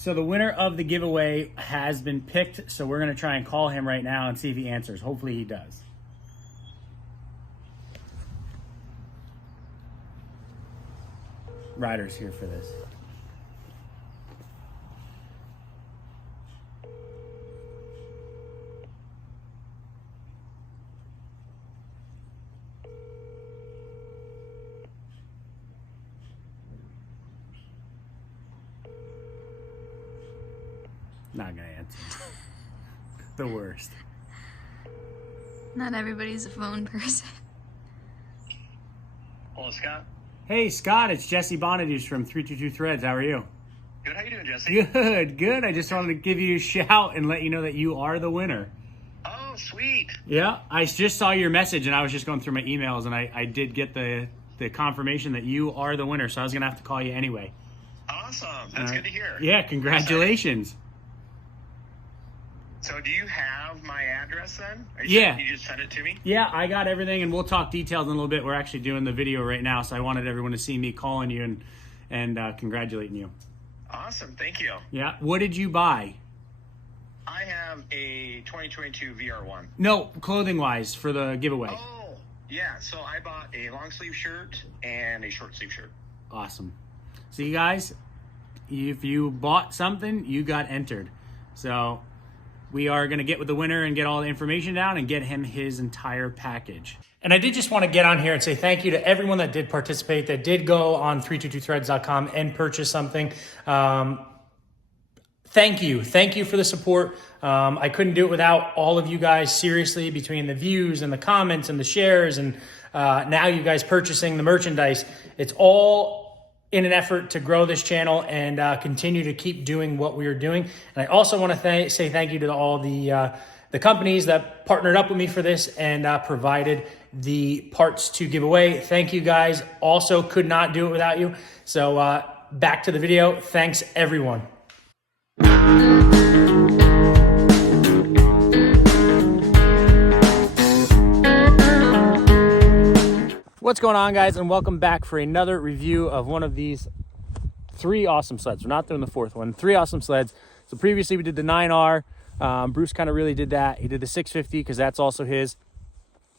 So the winner of the giveaway has been picked, so we're going to try and call him right now and see if he answers. Hopefully he does. Ryder's here for this. Not gonna answer. The worst. Not everybody's a phone person. Hello, Scott. Hey, Scott, it's Jesse Bonaduce from 322 Threads. How are you? Good. How you doing, Jesse? Good, good. I just wanted to give you a shout and let you know that you are the winner. Oh, sweet. Yeah, I just saw your message and I was just going through my emails and I did get the confirmation that you are the winner, so I was gonna have to call you anyway. Awesome. That's good to hear. Yeah, congratulations. So do you have my address then? Yeah. You just sent it to me? Yeah, I got everything, and we'll talk details in a little bit. We're actually doing the video right now, so I wanted everyone to see me calling you and congratulating you. Awesome. Thank you. Yeah. What did you buy? I have a 2022 VR1. No, clothing-wise for the giveaway. Oh, yeah. So I bought a long sleeve shirt and a short sleeve shirt. Awesome. So you guys, if you bought something, you got entered. So we are going to get with the winner and get all the information down and get him his entire package. And I did just want to get on here and say thank you to everyone that did participate, that did go on 322threads.com and purchase something. Thank you. Thank you for the support. I couldn't do it without all of you guys, seriously, between the views and the comments and the shares and now you guys purchasing the merchandise. It's all in an effort to grow this channel and continue to keep doing what we are doing. And I also want to say thank you to all the companies that partnered up with me for this and provided the parts to give away. Thank you guys. Also could not do it without you. So back to the video. Thanks everyone. What's going on, guys, and welcome back for another review of one of these 3 awesome sleds. We're not doing the 4th one. 3 awesome sleds. So previously we did the 9R. Bruce kind of really did that. He did the 650 because that's also his.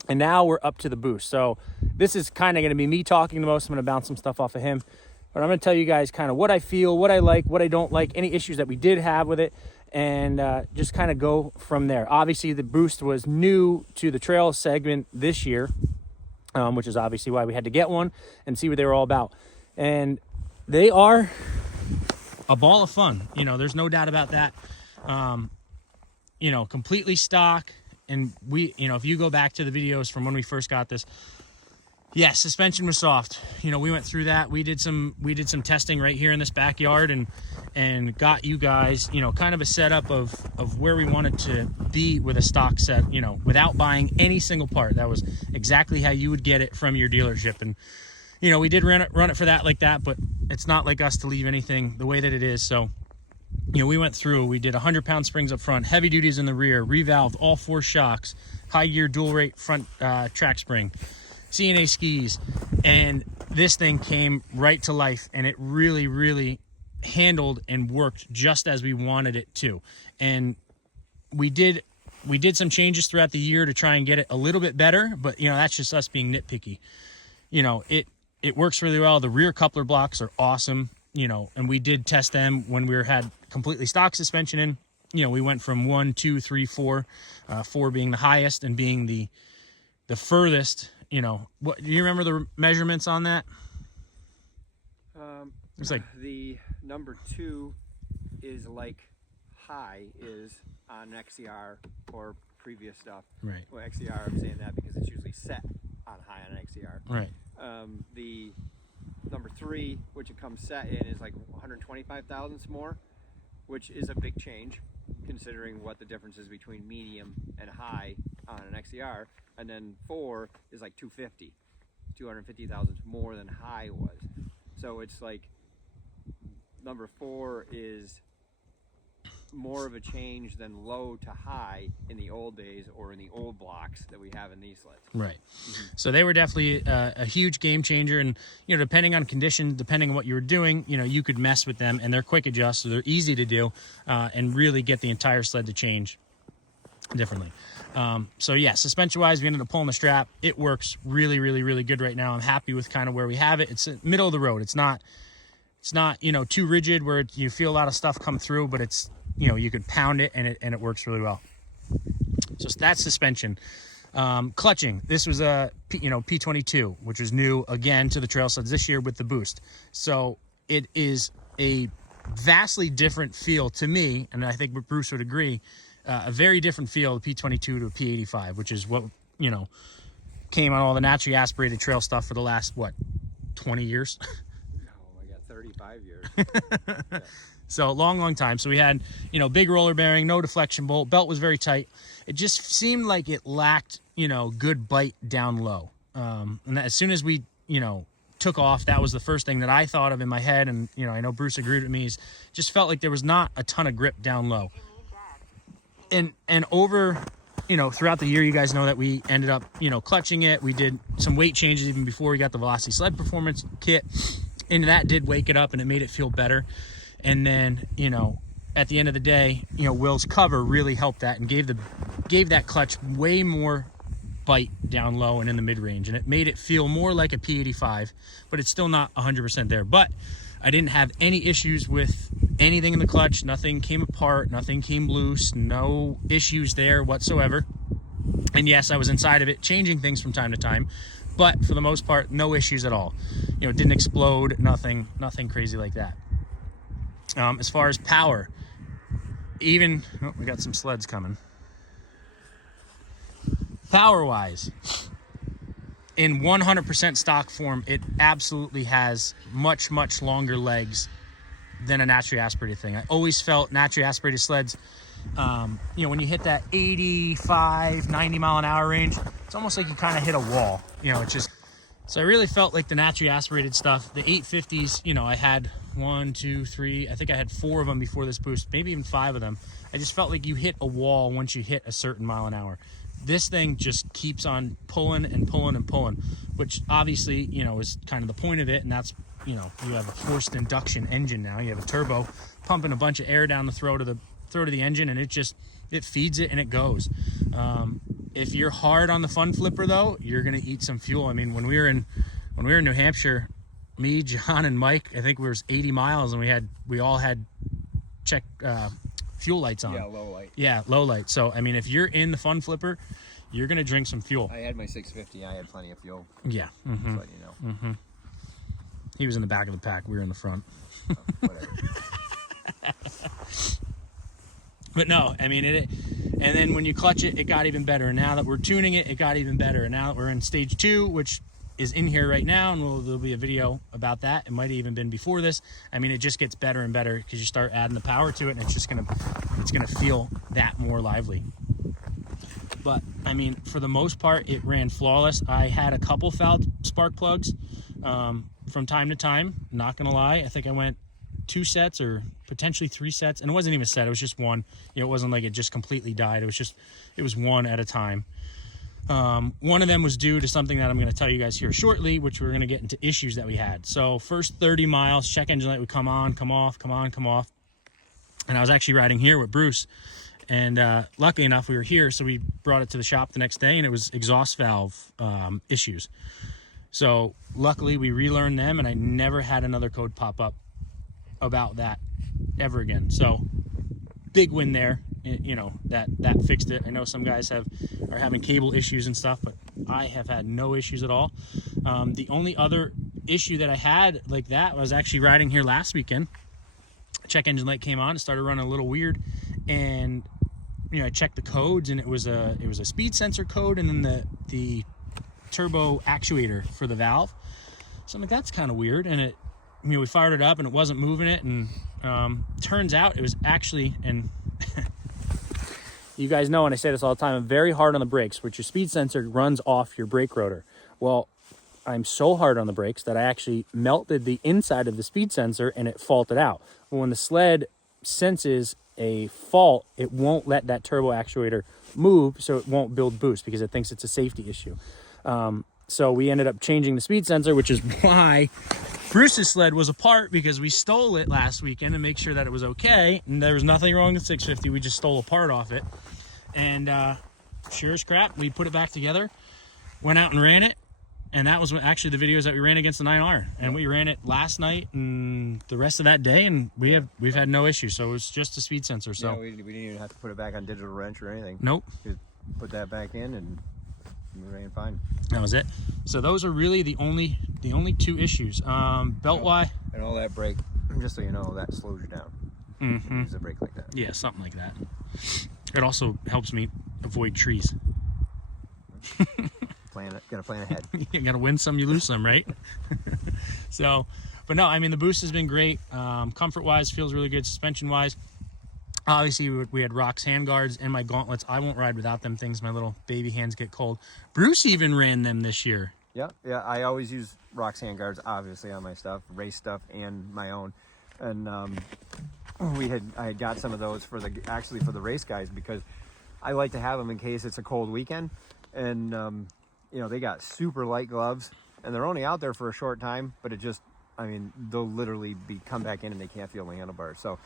And now we're up to the Boost. So this is kind of going to be me talking the most. I'm going to bounce some stuff off of him. But I'm going to tell you guys kind of what I feel, what I like, what I don't like, any issues that we did have with it, and just kind of go from there. Obviously, the Boost was new to the trail segment this year. Which is obviously why we had to get one and see what they were all about. And they are a ball of fun. You know, there's no doubt about that. You know, completely stock. And we, you know, if you go back to the videos from when we first got this, yes, suspension was soft. You know, we went through that. We did some testing right here in this backyard and got you guys, you know, kind of a setup of where we wanted to be with a stock set, you know, without buying any single part. That was exactly how you would get it from your dealership. And, you know, we did run it for that like that, but it's not like us to leave anything the way that it is. So, you know, we went through, we did 100-pound springs up front, heavy duties in the rear, revalved all 4 shocks, high gear dual rate front track spring, CNA skis, and this thing came right to life, and it really, really handled and worked just as we wanted it to. And we did some changes throughout the year to try and get it a little bit better, but you know, that's just us being nitpicky. You know, it works really well. The rear coupler blocks are awesome, you know, and we did test them when we had completely stock suspension in. You know, we went from 1, 2, 3, 4, 4 being the highest and being the furthest. You know, what do you remember the measurements on that? It's like the number 2 is like high is on XCR or previous stuff. Right. Well, XCR, I'm saying that because it's usually set on high on XCR. Right. The number 3, which it comes set in, is like 125 thousandths more, which is a big change considering what the difference is between medium and high on an XCR. And then 4 is like 250 thousandths more than high was. So it's like number 4 is more of a change than low to high in the old days or in the old blocks that we have in these sleds. Right. So they were definitely a huge game changer. And, you know, depending on conditions, depending on what you were doing, you know, you could mess with them, and they're quick adjust, so they're easy to do, and really get the entire sled to change differently. So yeah, suspension wise, we ended up pulling the strap. It works really, really, really good right now. I'm happy with kind of where we have it. It's middle of the road. It's not, you know, too rigid where you feel a lot of stuff come through, but it's, you know, you could pound it and it works really well. So that's suspension. Clutching. This was a P22, which was new again to the trail sleds this year with the boost. So it is a vastly different feel to me, and I think Bruce would agree. A very different feel, the P22 to a P85, which is what, you know, came on all the naturally aspirated trail stuff for the last, what, 20 years? Oh my God, 35 years. Yeah. So long time. So we had, you know, big roller bearing, no deflection bolt, belt was very tight. It just seemed like it lacked, you know, good bite down low. And as soon as we, you know, took off, that was the first thing that I thought of in my head. And, you know, I know Bruce agreed with me, is just felt like there was not a ton of grip down low. And over, you know, throughout the year, you guys know that we ended up, you know, clutching it. We did some weight changes even before we got the Velocity Sled Performance kit, and that did wake it up and it made it feel better. And then, you know, at the end of the day, you know, Will's cover really helped that and gave that clutch way more bite down low and in the mid-range, and it made it feel more like a P85, but it's still not 100% there. But I didn't have any issues with anything in the clutch. Nothing came apart, nothing came loose, no issues there whatsoever. And yes, I was inside of it changing things from time to time, but for the most part, no issues at all. You know, it didn't explode, nothing crazy like that. As far as power, even, oh, we got some sleds coming. Power-wise, in 100% stock form, it absolutely has much longer legs than a naturally aspirated thing. I always felt naturally aspirated sleds, you know, when you hit that 85, 90 mile an hour range, it's almost like you kind of hit a wall. You know, it's just, so I really felt like the naturally aspirated stuff, the 850s, you know, I had 1, 2, 3, I think I had 4 of them before this boost, maybe even 5 of them. I just felt like you hit a wall once you hit a certain mile an hour. This thing just keeps on pulling and pulling and pulling, which obviously, you know, is kind of the point of it. And that's, you know, you have a forced induction engine now. You have a turbo pumping a bunch of air down the throat of the engine, and it feeds it and it goes. If you're hard on the fun flipper though, you're gonna eat some fuel. I mean, when we were in New Hampshire, me, John, and Mike, I think we were 80 miles, and we all had check fuel lights on. Yeah, low light. Yeah, low light. So I mean, if you're in the fun flipper, you're gonna drink some fuel. I had my 650. I had plenty of fuel. Yeah. Mm-hmm. Just let you know. He was in the back of the pack. We were in the front. Oh, whatever. But no, I mean it. And then when you clutch it, it got even better. And now that we're tuning it, it got even better. And now that we're in stage 2, which is in here right now, and there'll be a video about that. It might have even been before this. I mean, it just gets better and better because you start adding the power to it, and it's gonna feel that more lively. But I mean, for the most part, it ran flawless. I had a couple fouled spark plugs from time to time. Not gonna lie, I think I went 2 sets or potentially 3 sets, and it wasn't even a set. It was just one. You know, it wasn't like it just completely died. It was one at a time. One of them was due to something that I'm going to tell you guys here shortly, which we're going to get into issues that we had. So first 30 miles, check engine light would come on, come off, come on, come off. And I was actually riding here with Bruce, and luckily enough we were here, so we brought it to the shop the next day, and it was exhaust valve issues. So luckily we relearned them, and I never had another code pop up about that ever again. So big win there. You know, that fixed it. I know some guys are having cable issues and stuff, but I have had no issues at all. The only other issue that I had like that was actually riding here last weekend. Check engine light came on, it started running a little weird, and you know, I checked the codes, and it was a speed sensor code, and then the turbo actuator for the valve. So I'm like, that's kind of weird. And it, you know, we fired it up and it wasn't moving it, and turns out it was actually, and you guys know, and I say this all the time, I'm very hard on the brakes, which your speed sensor runs off your brake rotor. Well, I'm so hard on the brakes that I actually melted the inside of the speed sensor and it faulted out. Well, when the sled senses a fault, it won't let that turbo actuator move, so it won't build boost because it thinks it's a safety issue. So we ended up changing the speed sensor, which is why Bruce's sled was apart, because we stole it last weekend to make sure that it was okay. And there was nothing wrong with 650. We just stole a part off it. And sure as crap, we put it back together, went out and ran it. And that was actually the videos that we ran against the 9R. And we ran it last night and the rest of that day, and we've had no issues. So it was just a speed sensor. So yeah, we didn't even have to put it back on digital wrench or anything. Nope. Just put that back in and we ran fine. That was it. So those are really the only two issues. Belt wise. And all that brake, just so you know, that slows you down. Mm-hmm. Use a brake like that. Yeah, something like that. It also helps me avoid trees. Gotta plan ahead. You gotta win some, you lose some, right? So, but no, I mean, the boost has been great. Comfort wise, feels really good. Suspension wise, obviously we had Rock's hand guards and my gauntlets. I won't ride without them things. My little baby hands get cold. Bruce even ran them this year. Yeah. I always use Rock's hand guards, obviously, on my stuff, race stuff, and my own. And I had got some of those for the race guys, because I like to have them in case it's a cold weekend. And you know, they got super light gloves, and they're only out there for a short time, but they'll literally come back in and they can't feel the handlebars. So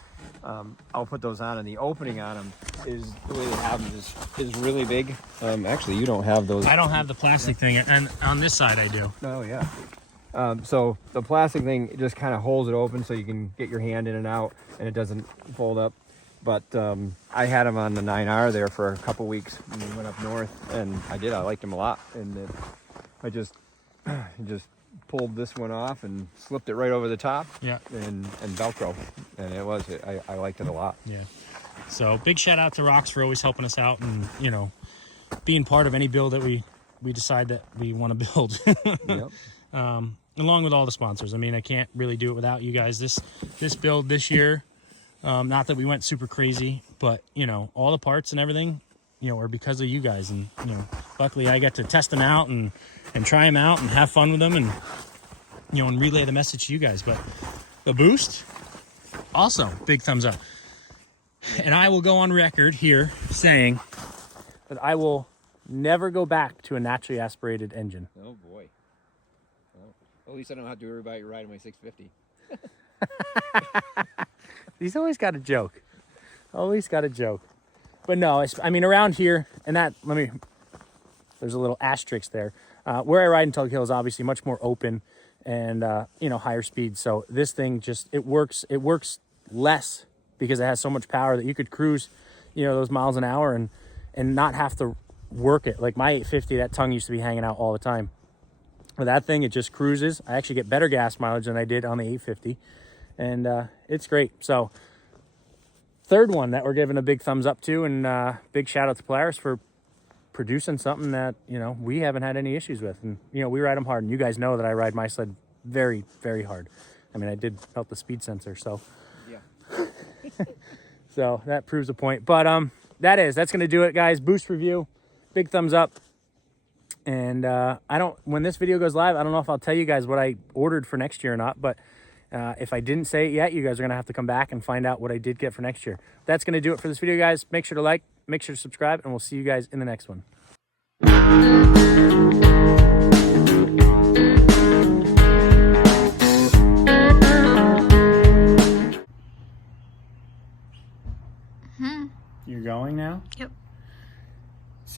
I'll put those on, and the opening on them is, the way they have them is really big. Actually, you don't have those. I don't have the plastic thing, and on this side I do. Oh, yeah. So the plastic thing just kind of holds it open so you can get your hand in and out, and it doesn't fold up. But I had them on the 9R there for a couple weeks when we went up north, and I liked them a lot. And I just pulled this one off and slipped it right over the top. Yeah. And Velcro, and I liked it a lot. Yeah. So big shout out to Rocks for always helping us out, and you know, being part of any build that we decide that we want to build. Yep. Along with all the sponsors. I mean, I can't really do it without you guys. This build this year. Not that we went super crazy, but you know, all the parts and everything, you know, are because of you guys. And you know, luckily I got to test them out and try them out and have fun with them, and you know, and relay the message to you guys. But the boost, also big thumbs up. And I will go on record here saying that I will never go back to a naturally aspirated engine. Oh boy. Well, at least I don't have to worry about you riding my 650. He's always got a joke. Always got a joke. But no, I mean, around here, and there's a little asterisk there. Where I ride in Tug Hill is obviously much more open and, you know, higher speed. So this thing it works less because it has so much power that you could cruise, you know, those miles an hour and not have to work it. Like my 850, that tongue used to be hanging out all the time. With that thing, it just cruises. I actually get better gas mileage than I did on the 850. And it's great. So third one that we're giving a big thumbs up to, and big shout out to Polaris for producing something that, you know, we haven't had any issues with. And, you know, we ride them hard, and you guys know that I ride my sled very, very hard. I mean, I did melt the speed sensor, so. Yeah. So that proves a point. But that's going to do it, guys. Boost review, big thumbs up. And when this video goes live, I don't know if I'll tell you guys what I ordered for next year or not, but if I didn't say it yet, you guys are going to have to come back and find out what I did get for next year. That's going to do it for this video, guys. Make sure to like, make sure to subscribe, and we'll see you guys in the next one.